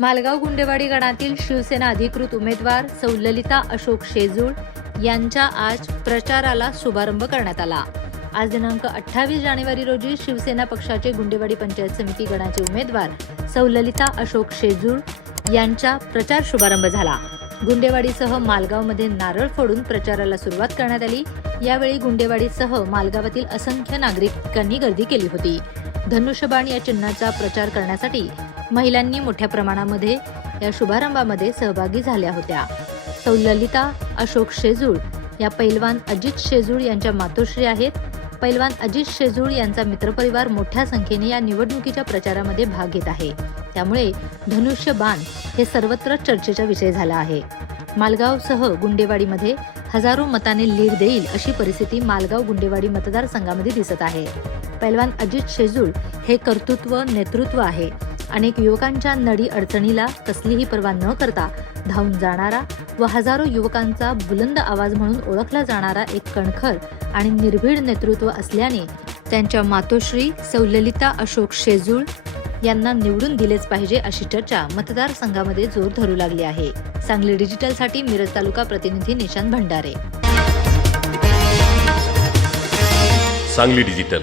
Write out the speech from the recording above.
मालगाव गुंडेवाडी गणातील शिवसेना अधिकृत उमेदवार सौललिता अशोक शेजूळ यांच्या आज प्रचाराला शुभारंभ करण्यात आला. आज दिनांक अठ्ठावीस जानेवारी रोजी शिवसेना पक्षाचे गुंडेवाडी पंचायत समिती गणाचे उमेदवार सौललिता अशोक शेजूळ यांचा प्रचार शुभारंभ झाला. गुंडेवाडीसह मालगावमध्ये नारळ फोडून प्रचाराला सुरुवात करण्यात आली. यावेळी गुंडेवाडीसह मालगावातील असंख्य नागरिकांनी गर्दी केली होती. धनुष्यबाण या चिन्हाचा प्रचार करण्यासाठी महिलांनी मोठ्या प्रमाणामध्ये या शुभारंभामध्ये सहभागी झाल्या होत्या. सौ ललिता अशोक शेजूळ या पैलवान अजित शेजूळ यांच्या मातोश्री आहेत. पैलवान अजित शेजूळ यांचा मित्रपरिवार मोठ्या संख्येने या निवडणुकीच्या प्रचारामध्ये भाग घेत आहे. त्यामुळे धनुष्य बाण हे सर्वत्र चर्चेचा विषय झाला आहे. मालगावसह गुंडेवाडीमध्ये हजारो मताने लीड देईल अशी परिस्थिती मालगाव गुंडेवाडी मतदारसंघामध्ये दिसत आहे. पैलवान अजित शेजूळ हे कर्तृत्व नेतृत्व आहे. अनेक युवकांच्या नडी अडचणीला कसलीही पर्वा न करता धावून जाणारा व हजारो युवकांचा बुलंद आवाज म्हणून ओळखला जाणारा एक कणखर आणि निर्भीड नेतृत्व असल्याने त्यांच्या मातोश्री सौललिता अशोक शेजूळ यांना निवडून दिलेच पाहिजे अशी चर्चा मतदारसंघामध्ये जोर धरू लागली आहे. सांगली डिजिटलसाठी मिरज तालुका प्रतिनिधी निशांत भंडारे. सांगली डिजिटल.